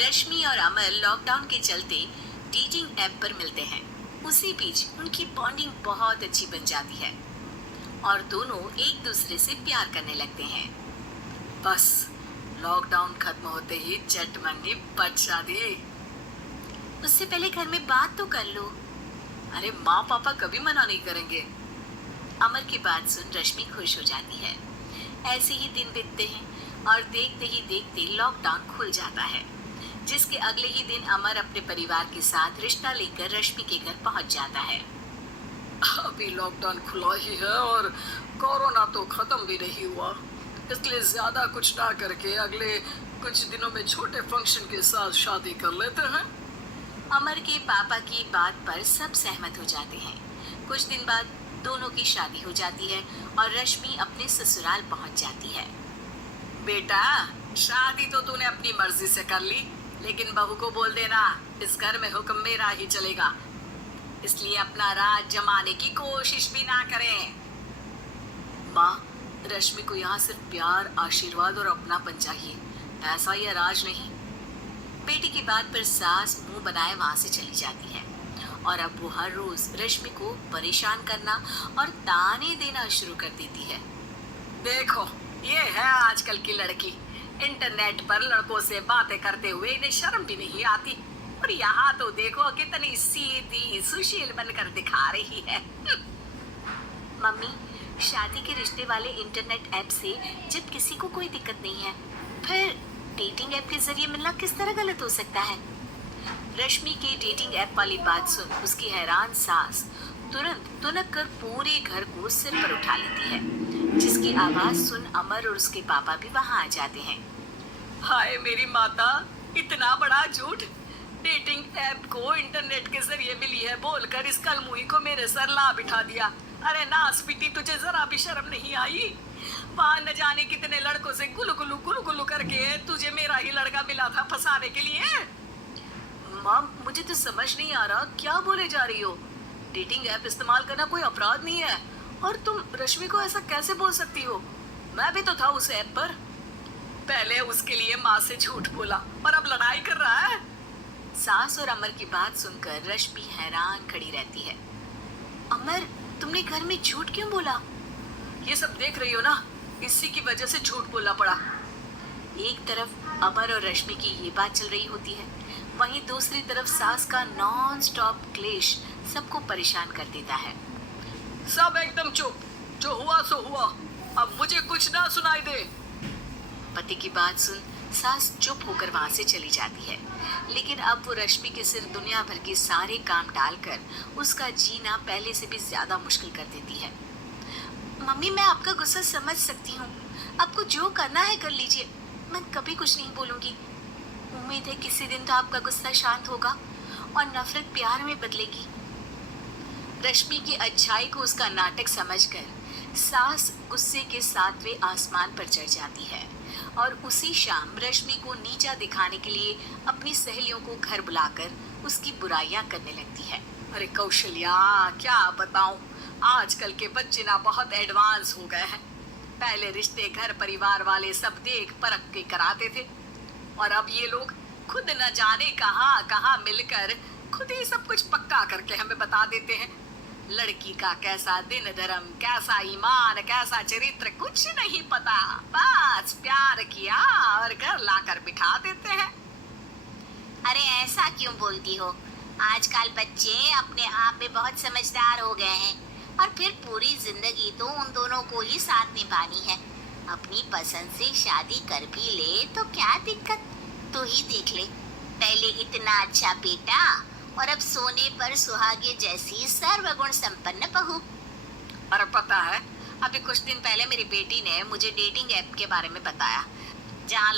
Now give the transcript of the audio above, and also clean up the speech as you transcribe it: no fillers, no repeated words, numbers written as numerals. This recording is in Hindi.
रश्मि और अमर लॉकडाउन के चलते डेटिंग ऐप पर मिलते हैं। उसी बीच उनकी बॉन्डिंग बहुत अच्छी बन जाती है और दोनों एक दूसरे से प्यार करने लगते हैं। बस लॉकडाउन खत्म होते ही झट मंडी बच शादी। उससे पहले घर में बात तो कर लो। अरे माँ पापा कभी मना नहीं करेंगे। अमर की बात सुन रश्मि खुश हो जाती है। ऐसे ही दिन बीतते हैं और देखते ही देखते लॉकडाउन खुल जाता है, जिसके अगले ही दिन अमर अपने परिवार के साथ रिश्ता लेकर रश्मि के घर पहुंच जाता है। अभी लॉकडाउन खुला ही है और कोरोना तो खत्म भी नहीं हुआ, इसलिए ज्यादा कुछ ना करके अगले कुछ दिनों में छोटे फंक्शन के साथ शादी कर लेते हैं। अमर के पापा की बात पर सब सहमत हो जाते हैं। कुछ दिन बाद दोनों की शादी हो जाती है और रश्मि अपने ससुराल पहुंच जाती है। बेटा, शादी तो तूने अपनी मर्जी से कर ली, लेकिन बहू को बोल देना इस घर में हुक्म मेरा ही चलेगा, इसलिए अपना राज जमाने की कोशिश भी ना करें। माँ, रश्मि को यहाँ सिर्फ प्यार, आशीर्वाद और अपनापन चाहिए, ऐसा यह राज नहीं। बेटी की बात पर सास मुंह बनाए वहां से चली जाती है और अब वो हर रोज रश्मि को परेशान करना और ताने देना शुरू कर देती है। देखो, ये है आजकल की लड़की, इंटरनेट पर लड़कों से बातें करते हुए इन्हें शर्म भी नहीं आती, और यहाँ तो देखो कितनी सीधी सुशील बनकर दिखा रही है। मम्मी, शादी के रिश्ते वाले इंटरनेट ऐप से जब किसी को कोई दिक्कत नहीं है, फिर डेटिंग ऐप के जरिए मिलना किस तरह गलत हो सकता है? रश्मि के डेटिंग ऐप वाली बात सुन उसकी हैरान सास तुरंत तुनक कर पूरे घर को सिर पर उठा लेती है, जिसकी आवाज सुन अमर और उसके पापा भी वहां आ जाते हैं। हाय मेरी माता, इतना बड़ा झूठ! डेटिंग ऐप को इंटरनेट के जरिए मिली है बोलकर इस कलमुही को मेरे सर ला बिठा दिया। अरे नासपीटी, तुझे जरा भी शर्म नहीं आई? वहां न जाने कितने लड़कों से गुलू गुलू करके तुझे मेरा ही लड़का मिला था फंसाने के लिए। माँ, मुझे तो समझ नहीं आ रहा क्या बोले जा रही हो। डेटिंग ऐप इस्तेमाल करना कोई अपराध नहीं है, और तुम रश्मि को ऐसा कैसे बोल सकती हो? मैं भी तो था उस ऐप पर। पहले उसके लिए माँ से झूठ बोला और अब लड़ाई कर रहा है। सास और अमर की बात सुनकर रश्मि हैरान खड़ी रहती है। अमर, तुमने घर में झूठ क्यों बोला? ये सब देख रही हो ना, इसी की वजह से झूठ बोलना पड़ा। एक तरफ अमर और रश्मि की ये बात चल रही होती है, वहीं दूसरी तरफ सास का नॉन स्टॉप क्लेश सबको परेशान कर देता है। सब एकदम चुप, जो हुआ सो हुआ, अब मुझे कुछ ना सुनाई दे। पति की बात सुन सास चुप होकर वहां से चली जाती है, लेकिन अब वो रश्मि के सिर दुनिया भर के सारे काम डालकर उसका जीना पहले से भी ज्यादा मुश्किल कर देती है। मम्मी, मैं आपका गुस्सा समझ सकती हूँ, आपको जो करना है कर लीजिए, मैं कभी कुछ नहीं बोलूंगी। उम्मीद है किसी दिन तो आपका गुस्सा शांत होगा और नफरत प्यार में बदलेगी। रश्मि की अच्छाई को उसका नाटक समझकर सास गुस्से के 7वें आसमान पर चढ़ जाती है और उसी शाम रश्मि को नीचा दिखाने के लिए अपनी सहेलियों को घर बुलाकर उसकी बुराइयां करने लगती है। अरे कौशल्या, क्या बताऊं, आजकल के बच्चे ना बहुत एडवांस हो गए हैं। पहले रिश्ते घर परिवार वाले सब देख परख के कराते थे, और अब ये लोग खुद न जाने कहां कहां मिलकर खुद ही सब कुछ पक्का करके हमें बता देते हैं। लड़की का कैसा दिन धर्म, कैसा ईमान, कैसा चरित्र कुछ नहीं पता, बस प्यार किया और घर लाकर बिठा देते हैं। अरे ऐसा क्यों बोलती हो? आजकल बच्चे अपने आप में बहुत समझदार हो गए हैं, और फिर पूरी जिंदगी तो उन दोनों को ही साथ निभानी है। अपनी पसंद से शादी कर भी ले तो क्या दिक्कत? तू ही देख ले, पहले इतना अच्छा बेटा और अब सोने पर सुहागे जैसी सर्वगुण संपन्न बहू। और पता है, अभी कुछ दिन पहले मेरी बेटी ने मुझे डेटिंग ऐप के बारे में बताया, जहाँ